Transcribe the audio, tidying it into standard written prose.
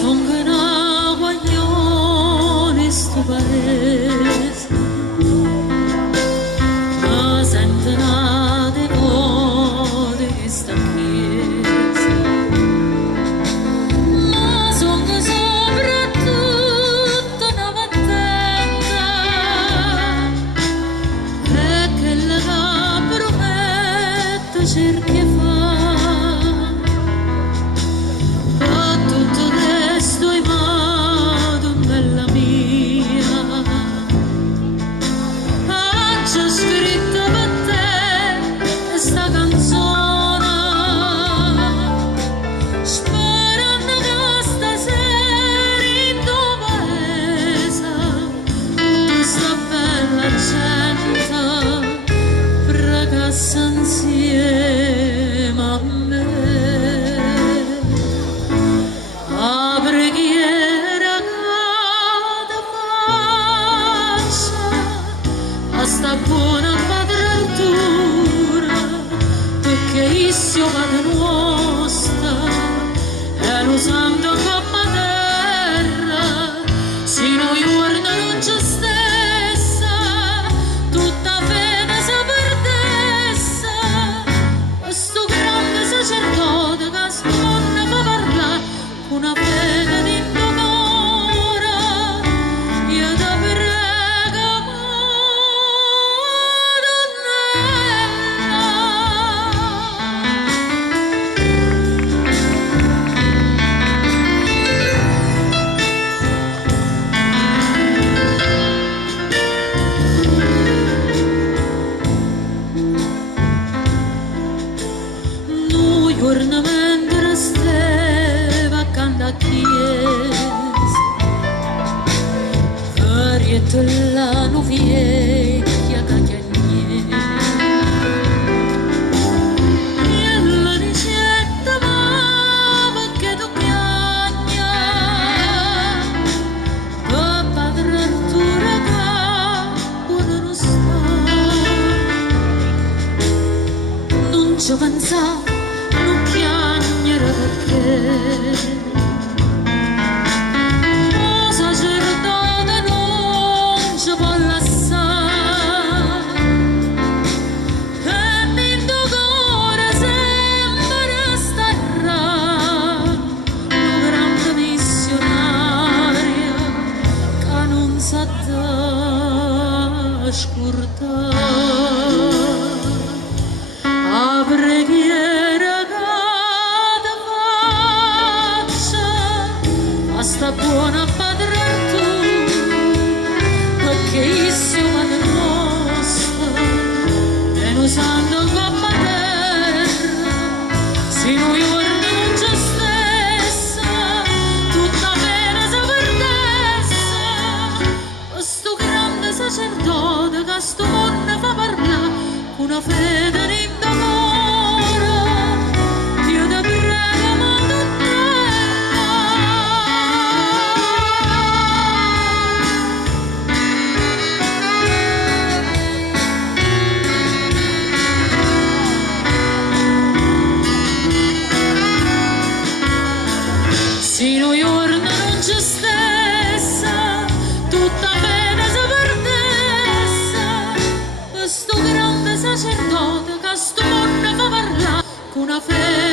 Son che una guaglione sto paese, ma sento una devote che sta chiesa, ma son che soprattutto una contenta, e che la promette cerchi fa. Insieme a me, a preghiera che faccia a sta buona quadratura, perché io vado nostra e lo santo come terra, sino a giorno non c'è stessa, tutta fede si perdessa. Sto grande sacerdote che sponda fa parlare una fede di indonora, io ti prego, giorno mentre stava accanto a chiesa, varietto la vecchia cagliagnese, e la ricetta va perché tu piagna, per padre Arturo che buono non sta, non ci pensavo. Non piangere perché o sacerdote non ci può lasciare, e nel tuo cuore sempre starà una grande missionaria che non sa da scordare. A preghiera sta buona padre tu, perché io vado nostra e non sanno come terra, sino a giorno non c'è stessa, tutta pena si perdessa. Questo grande sacerdote che sto mondo fa parlare una fede di indamore, io ti prego ma sino a giorno non c'è stessa, tutta fede si perdessa. Questo grande sacerdote che sto mondo fa parlare con una fede